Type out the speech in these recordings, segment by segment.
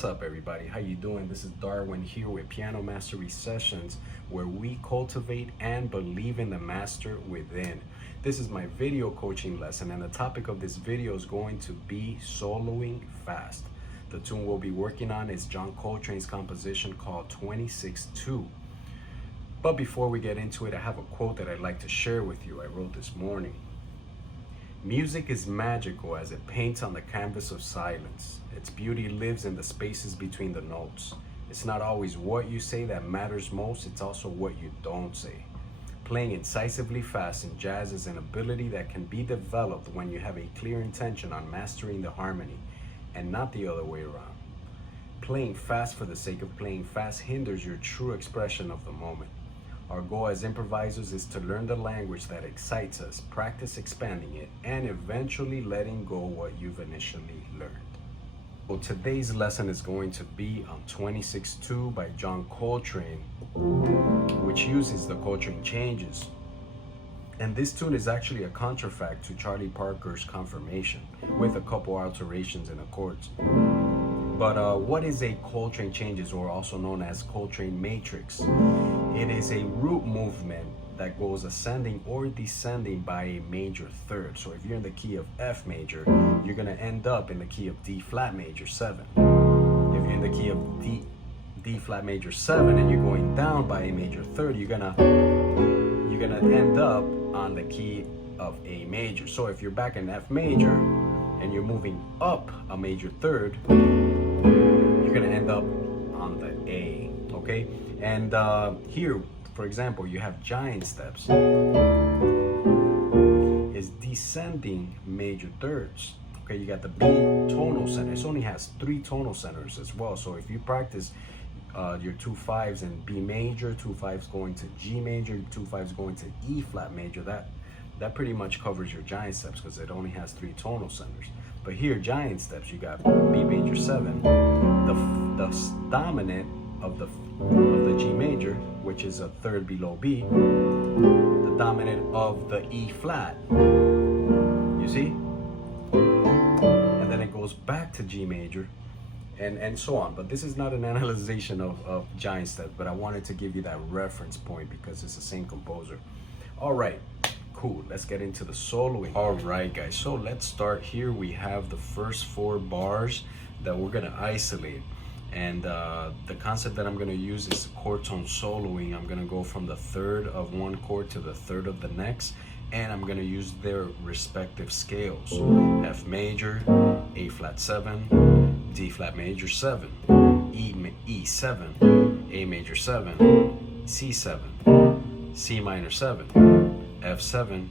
What's up, everybody? How you doing? This is Darwin here with Piano Mastery Sessions, where we cultivate and believe in the master within. This is my video coaching lesson, and the topic of this video is going to be soloing fast. The tune we'll be working on is John Coltrane's composition called 26-2. But before we get into it, I have a quote that I'd like to share with you. I wrote this morning. Music is magical as it paints on the canvas of silence. Its beauty lives in the spaces between the notes. It's not always what you say that matters most, it's also what you don't say. Playing incisively fast in jazz is an ability that can be developed when you have a clear intention on mastering the harmony, and not the other way around. Playing fast for the sake of playing fast hinders your true expression of the moment. Our goal as improvisers is to learn the language that excites us, practice expanding it, and eventually letting go what you've initially learned. Well, today's lesson is going to be on 26-2 by John Coltrane, which uses the Coltrane changes. And this tune is actually a contrafact to Charlie Parker's Confirmation, with a couple alterations in the chords. But what is a Coltrane changes, or also known as Coltrane matrix? It is a root movement that goes ascending or descending by a major third. So if you're in the key of F major, you're gonna end up in the key of D flat major 7. If you're in the key of D flat major 7 and you're going down by a major third, you're gonna end up on the key of A major. So if you're back in F major and you're moving up a major third, you're gonna end up on the A, okay? And here, for example, you have giant steps. Is descending major thirds. Okay, you got the B tonal center. It only has 3 tonal centers as well. So if you practice your 2 5s in B major, 2 5s going to G major, 2 5s going to E flat major, that pretty much covers your giant steps because it only has 3 tonal centers. But here, giant steps, you got B major 7, the dominant of the G major, which is a third below B, the dominant of the E flat, you see? And then it goes back to G major, and so on. But this is not an analyzation of giant steps, but I wanted to give you that reference point because it's the same composer. All right. Cool, let's get into the soloing. All right, guys, so let's start here. We have the first 4 bars that we're gonna isolate. And the concept that I'm gonna use is chord tone soloing. I'm gonna go from the 3rd of one chord to the 3rd of the next, and I'm gonna use their respective scales. F major, A flat 7, D flat major 7, E 7, A major 7, C 7, C minor 7, F7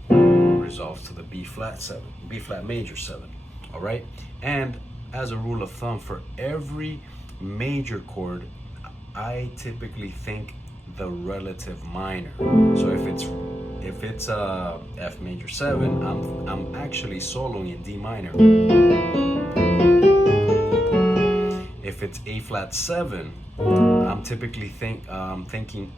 resolves to the B flat 7, B flat major 7, all right? And as a rule of thumb, for every major chord, I typically think the relative minor. So if it's F major 7, I'm actually soloing in D minor. If it's A flat 7, I'm typically thinking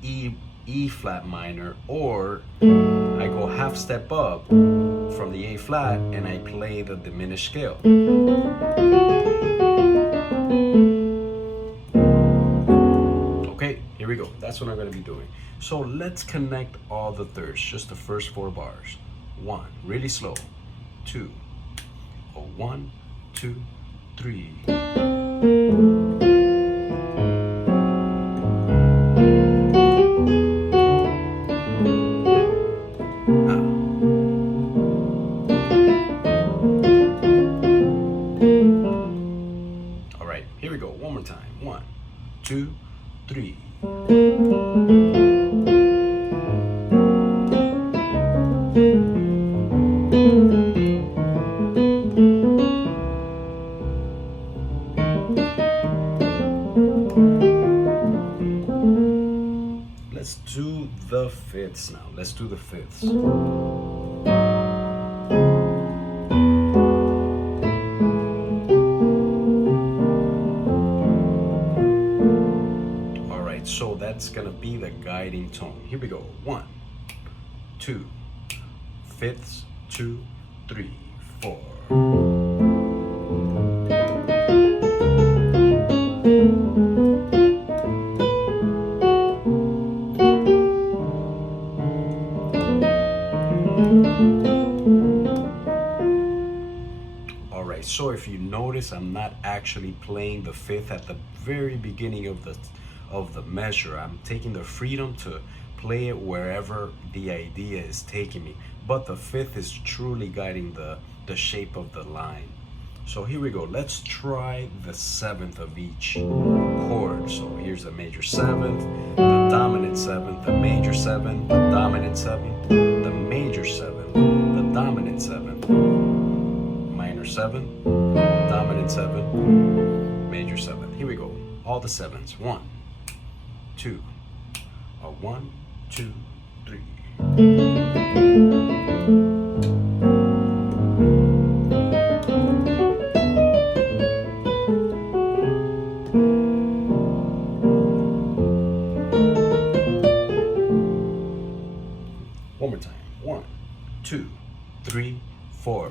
E flat minor, or I go half step up from the A flat and I play the diminished scale. Okay, here we go. That's what I'm going to be doing. So let's connect all the thirds, just the first 4 bars. 1, really slow. 2, 1, 2, 3. Here we go, one more time. 1, 2, 3. Let's do the 5ths now. Let's do the 5ths. So that's gonna be the guiding tone. Here we go. 1, 2, 5ths, 2, 3, 4. All right, so if you notice, I'm not actually playing the fifth at the very beginning of the measure. I'm taking the freedom to play it wherever the idea is taking me. But the fifth is truly guiding the shape of the line. So here we go. Let's try the seventh of each chord. So here's the major seventh, the dominant seventh, the major seventh, the dominant seventh, the major seventh, the dominant seventh, minor seventh, dominant seventh, major seventh. Here we go. All the sevens. 1, 2, 1, 2, 3. One more time. 1, 2, 3, 4.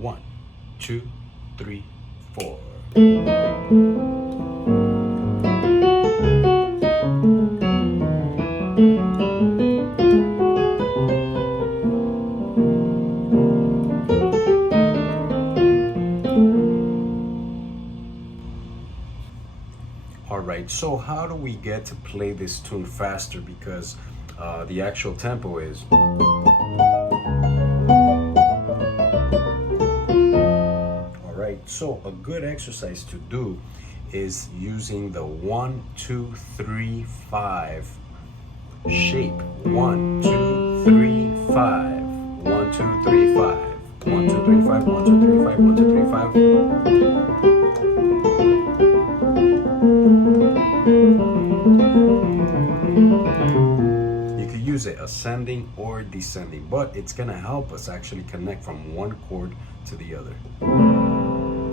One, two, three, four. All right, so how do we get to play this tune faster? Because the actual tempo is. All right, so a good exercise to do is using the 1, 2, 3, 5 shape. 1, 2, 3, 5. 1, 2, 3, 5. 1, 2, 3, 5. 1, 2, 3, 5. 1, 2, 3, 5. You could use it ascending or descending, but it's gonna help us actually connect from one chord to the other.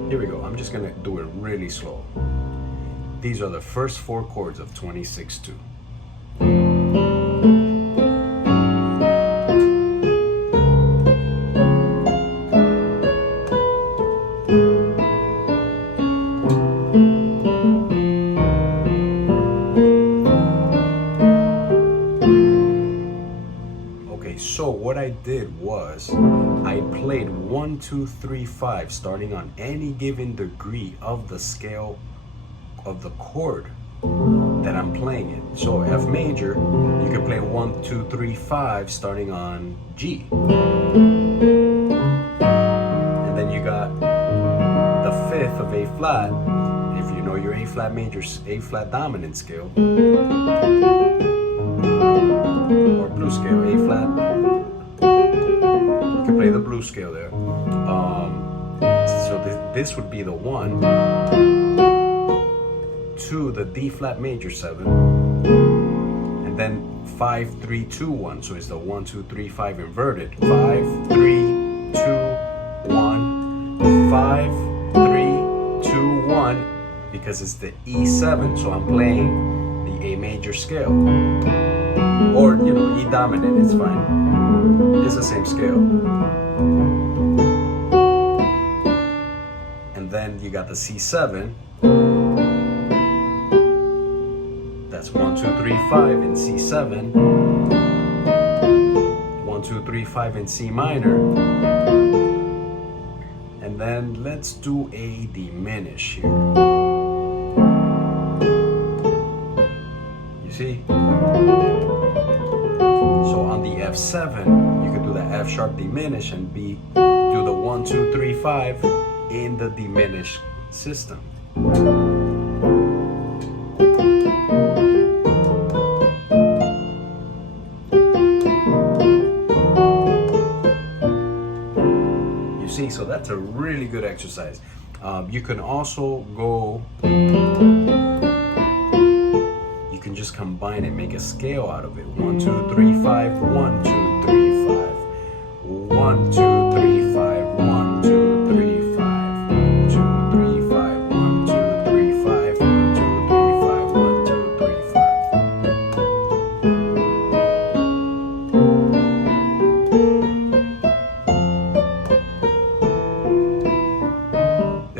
Here we go. I'm just gonna do it really slow. These are the first 4 chords of 26-2. So what I did was I played 1, 2, 3, 5 starting on any given degree of the scale of the chord that I'm playing in. So F major, you can play 1, 2, 3, 5 starting on G. And then you got the 5th of A flat, if you know your A flat major, A flat dominant scale, or blue scale, A flat. You can play the blue scale there. So this would be the 1, 2, the D flat major 7, and then 5, 3, 2, 1. So it's the 1, 2, 3, 5 inverted. 5, 3, 2, 1, 5, 3, 2, 1, because it's the E7. So I'm playing the A major scale. Or, you know, E dominant, it's fine. It's the same scale. And then you got the C7. That's 1, 2, 3, 5 in C7. 1, 2, 3, 5 in C minor. And then let's do a diminish here. You see? So on the F7, you could do the F sharp diminish and do the 1, 2, 3, 5 in the diminished system. You see, so that's a really good exercise. You can also go. You can just combine it, make a scale out of it. 1, 2, 3, 5, 1, 2, 3, 5. 1, 2, 3, 5, 1, 2, 3, 5. 1, 2, 3, 5, 1, 2, 3, 5. 1, 2, 3, 5, 1, 2, 3, 5.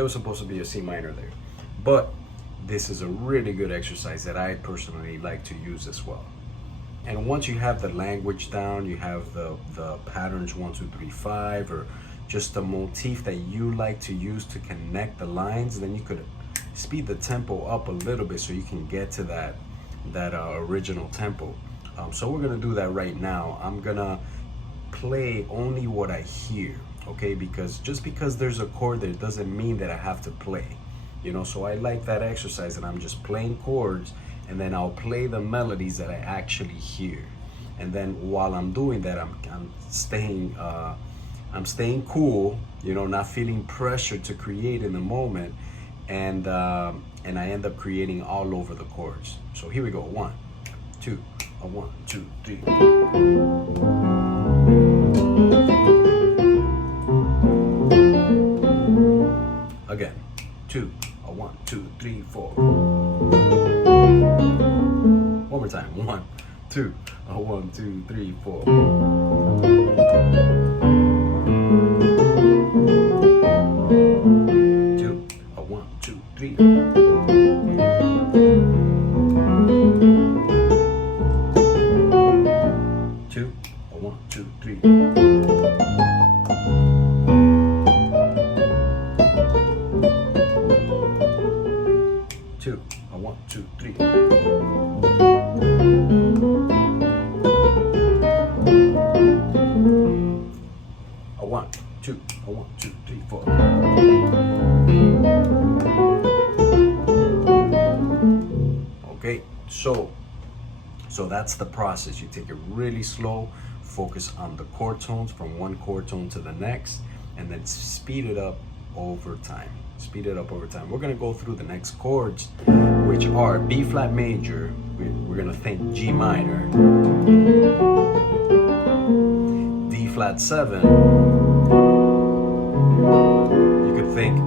was supposed to be a C minor there. But this is a really good exercise that I personally like to use as well. And once you have the language down, you have the patterns 1, 2, 3, 5, or just a motif that you like to use to connect the lines, then you could speed the tempo up a little bit so you can get to that original tempo. So we're gonna do that right now. I'm gonna play only what I hear, okay? Because just because there's a chord there doesn't mean that I have to play, you know? So I like that exercise, and I'm just playing chords, and then I'll play the melodies that I actually hear. And then while I'm doing that, I'm staying cool, you know, not feeling pressured to create in the moment, and I end up creating all over the chords. So here we go. 1, 2, 1, 2, 3. Again. 2, 1, 2, 3, 4. One more time. 1, 2, 1, 2, 3, 4. 2, 1, 2, 3. 2, 1, 2, 3. 2, 1, 2, 3. 1, 2, 1, 2, 3, 4. Okay, so that's the process. You take it really slow, focus on the chord tones from one chord tone to the next, and then speed it up over time. Speed it up over time. We're gonna go through the next chords, which are B flat major. We're gonna think G minor, D flat 7. You could think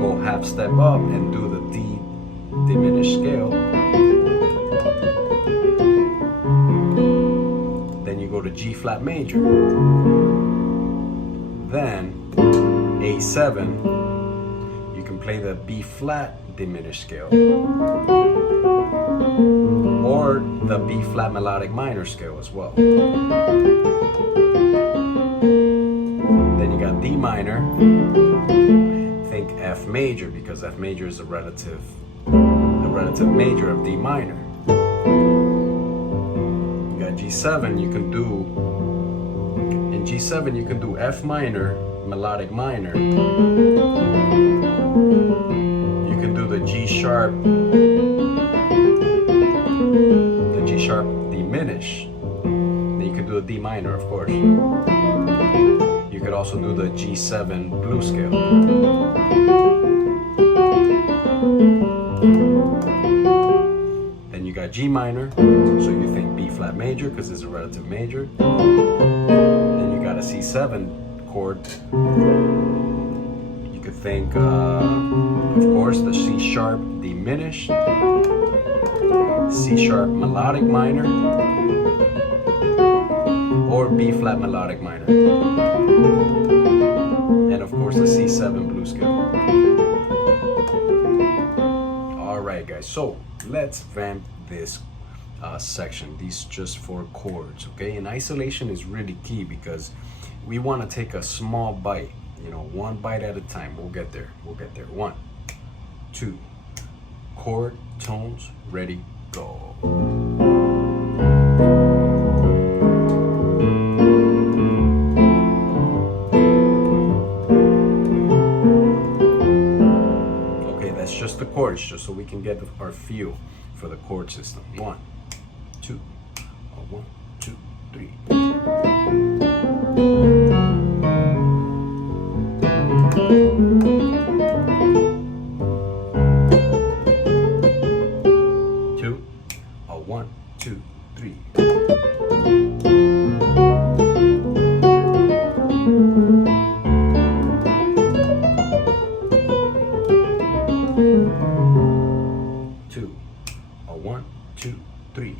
go half step up and do the D diminished scale. Then you go to G flat major. Then A7. Play the B flat diminished scale or the B flat melodic minor scale as well. Then you got D minor. Think F major, because F major is the relative major of D minor. You got G7. You can do in G7 you can do F minor melodic minor. You can do the G sharp diminish. Then you can do a D minor, of course. You could also do the G7 blues scale. Then you got G minor, so you think B flat major because it's a relative major. Then you got a C7 chord. You could think, of course, the C sharp diminished, C sharp melodic minor, or B flat melodic minor, and of course the C7 blues scale. All right, guys. So let's vamp this section. These just 4 chords, okay? And isolation is really key because we want to take a small bite, you know, one bite at a time. We'll get there. 1, 2, chord tones, ready, go. Okay, that's just the chords, just so we can get our feel for the chord system. 1, 2, 1, 2, 3. 1, 2, 3. 2, 1, 2, 3.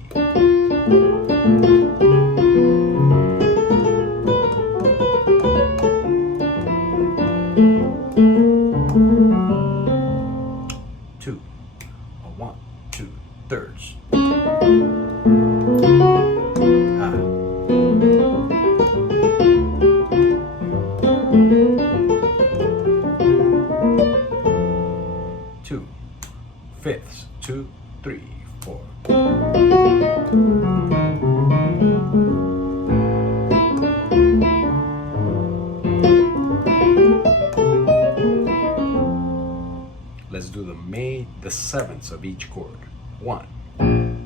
the sevenths of each chord. 1,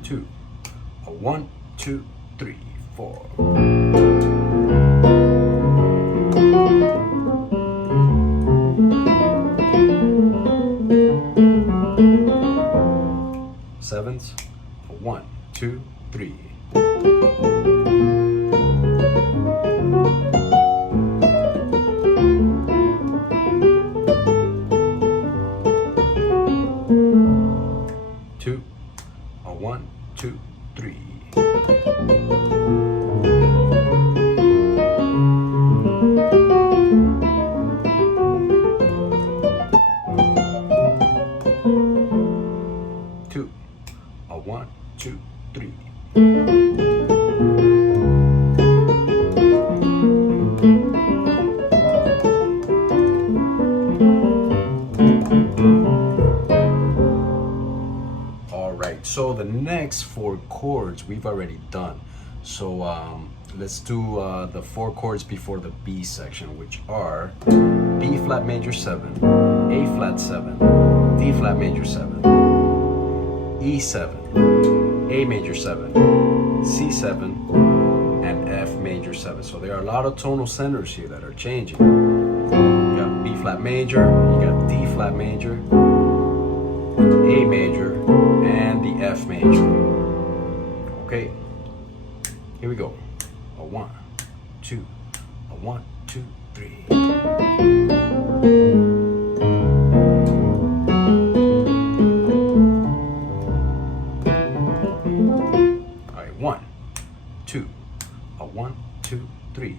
2, a 1, 2, 3, 4. Sevenths, a 1, 2, 3. 2, a 1, 2, 3. Two, a 1, 2, 3. All right, so the next 4 chords we've already done. So let's do the 4 chords before the B section, which are B flat major 7, A flat 7, D flat major 7, E7, A major 7, C7, and F major 7. So there are a lot of tonal centers here that are changing. You got B flat major, you got D flat major, A major, and the F major. Okay, here we go. A 1, 2, a 1, 2, 3. All right, 1, 2, a 1, 2, 3.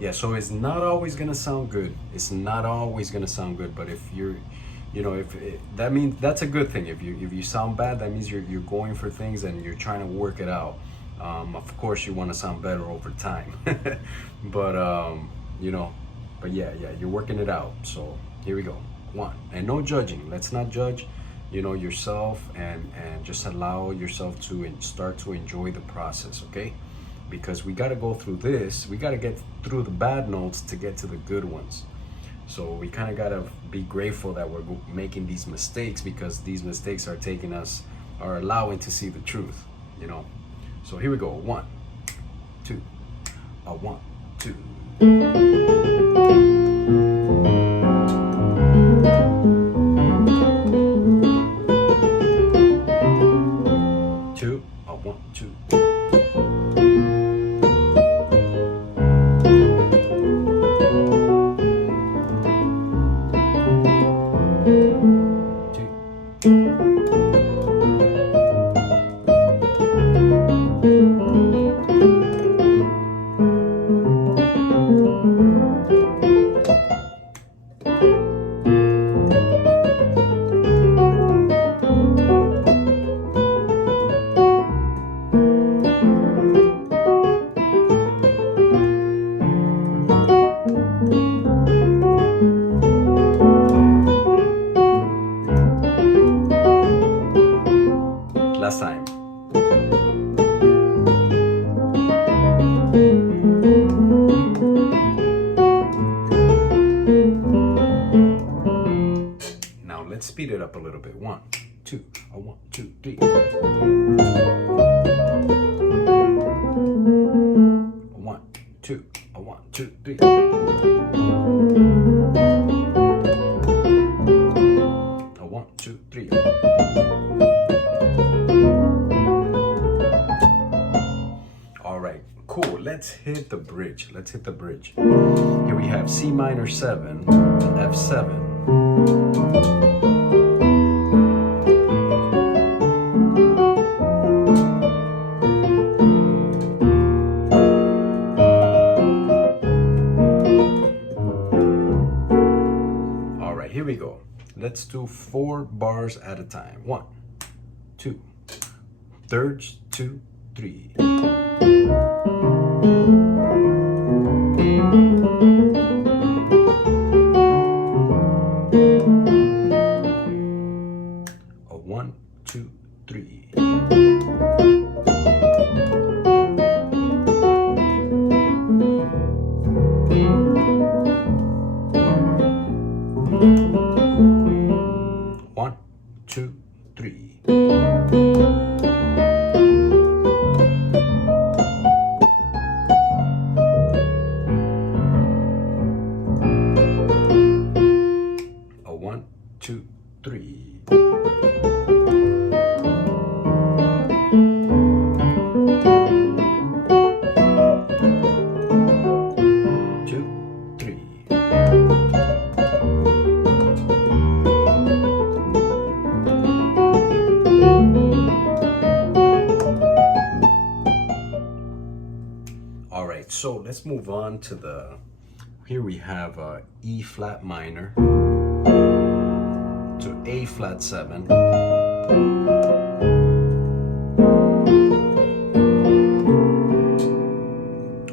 Yeah, so it's not always gonna sound good. It's not always gonna sound good. But if you're, if that means that's a good thing. If you sound bad, that means you're going for things and you're trying to work it out. Of course, you want to sound better over time. But but yeah, you're working it out. So here we go. 1, and no judging. Let's not judge, yourself, and just allow yourself to start to enjoy the process. Okay. Because we got to go through this. We got to get through the bad notes to get to the good ones. So we kind of got to be grateful that we're making these mistakes, because these mistakes are allowing to see the truth, So here we go. 1, 2, a 1, 2. 2, a 1, 2. Last time. Now let's speed it up a little bit. 1, 2, a 1, 2, 3. 1, 2, a 1, 2, 3. A 1, 2, 3. All right, cool. Let's hit the bridge. Here we have C minor 7 to F7. All right, here we go. Let's do 4 bars at a time. 1, 2, thirds, 2, 3. A 1, 2, 3. 3. A 1, 2, 3. All right, so let's move on to here we have E flat minor to A flat 7.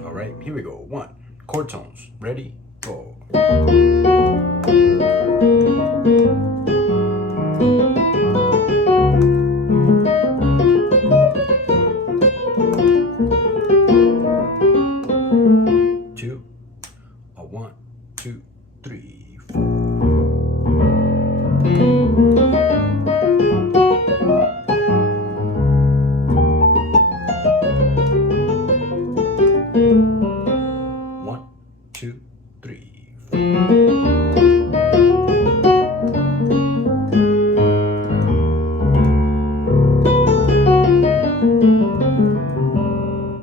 All right, here we go. 1, chord tones, ready, go. 1, 2, 3, 4. 1, 2, 3, 4.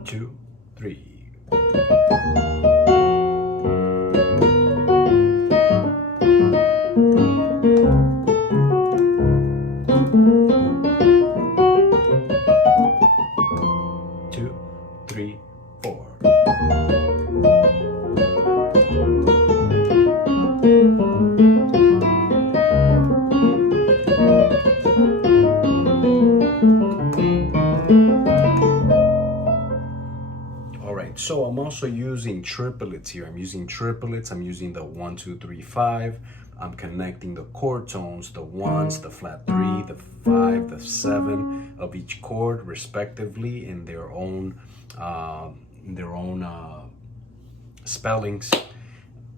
2, 3. 2, 3, 4. All right, so I'm also using triplets here. I'm using triplets. I'm using the 1, 2, 3, 5. I'm connecting the chord tones, the 1s, the flat 3, the 5, the 7 of each chord, respectively, in their own spellings,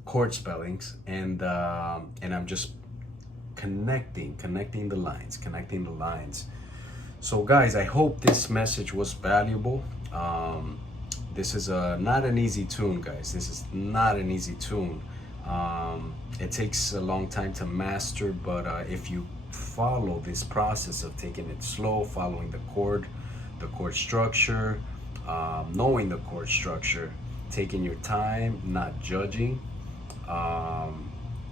chord spellings, and I'm just connecting the lines. So guys, I hope this message was valuable. This is not an easy tune, guys. This is not an easy tune. It takes a long time to master, but if you follow this process of taking it slow, following the chord structure, knowing the chord structure, taking your time, not judging,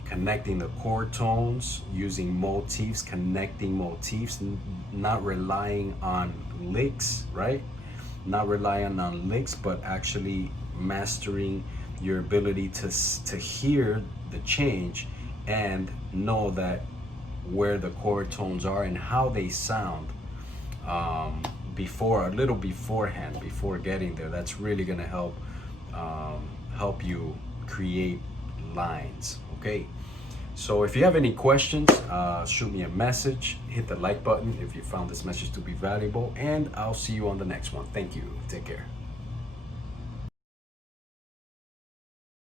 connecting the chord tones, using motifs, connecting motifs, not relying on licks, right? Not relying on licks, but actually mastering your ability to hear the change and know that where the chord tones are and how they sound a little beforehand, before getting there. That's really gonna help you create lines. Okay, so if you have any questions, shoot me a message, hit the like button if you found this message to be valuable, and I'll see you on the next one. Thank you. Take care.